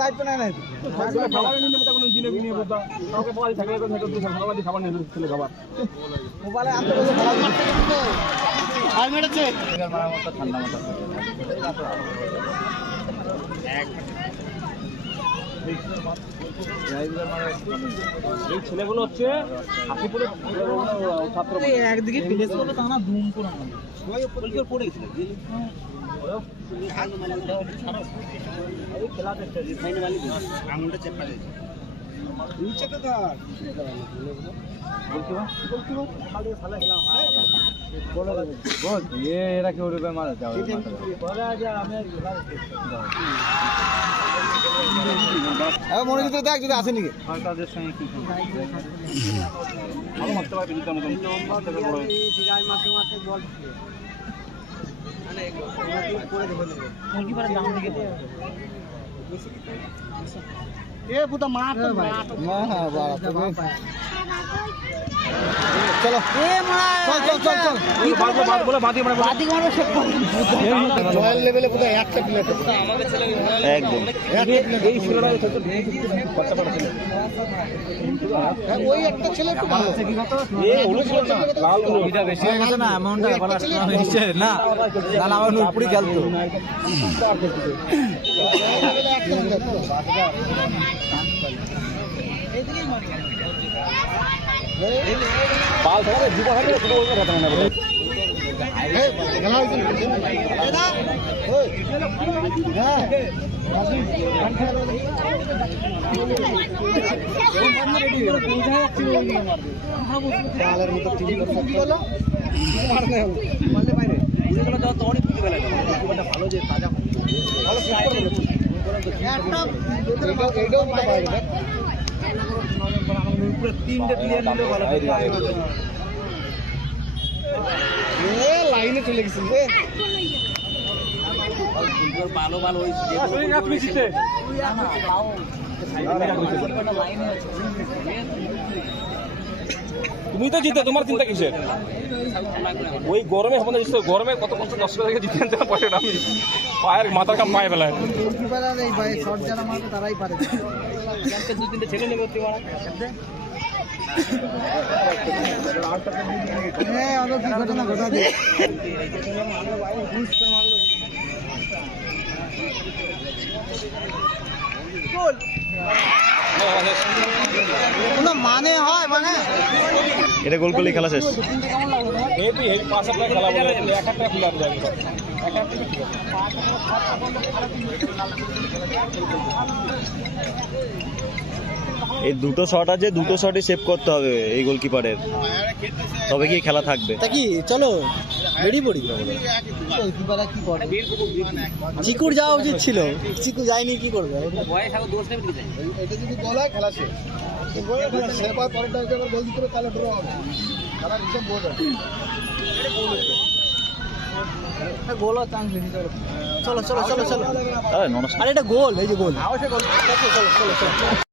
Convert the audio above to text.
দায়িত্ব নেয় না খাবার নিয়ে নেবে কোনো দিনে নিয়ে বলতো কাউকে পাওয়া থাকে সকালবেলা খাবার নিয়ে ছিল খাবার মোবাইলে আনতে বলে আর মেরেছে ঠান্ডা মাথা এই ছেলেগুলো হচ্ছে হাসিপুরে ছাত্র একদিকে প্লেস করবে তা না ধুম করে পড়ে গেছিল আঙুলটা চেপা দিয়েছে এরা কেউ মারা যাবে মনে হচ্ছে দেখ যদি আসে নাকি তাদের সঙ্গে কি ভালো মারতে পারবে বল চলো একদম ওই একটা ছেলে একটু ভালো বেশি হয়ে গেছে না অ্যামাউন্টটা না আমার নুরপুরি খেলতো পাল ধরে জীবন হাতে শুরু করতে হবে না বলে ভালো যে তাজা তিনটে প্লেয়ার নিলে ভালো লাইনে চলে গেছিল ভালো ভালো তুমি তো জিতে তোমার চিন্তা কিসের ওই গরমে গরমে কত কষ্ট নষ্ট করে জিতে আনতে পারে না আমি পায়ের মাথার কাম পায়ে বেলায় তারাই পারে দু তিনটে ছেলে নেবে ঘটনা ঘটা দিয়ে মানে হয় মানে এটা গোল করলে খেলা শেষ খেলা বলে এক একটা প্লেয়ার যাবে এই দুটো শট আছে দুটো শটই সেভ করতে হবে এই গোলকিপারের তবে কি খেলা থাকবে তা কি চলো রেডি পড়ি চিকুর যাওয়া উচিত ছিল চিকু যায়নি কি করবে এটা যদি গোল হয় খেলা শেষ গোল দিতে তাহলে ড্র হবে তারা রিসেপ গোল গোলও চান্স বেশি চলো চলো চলো চলো চলো আরে এটা গোল এই যে গোল চলো চলো চলো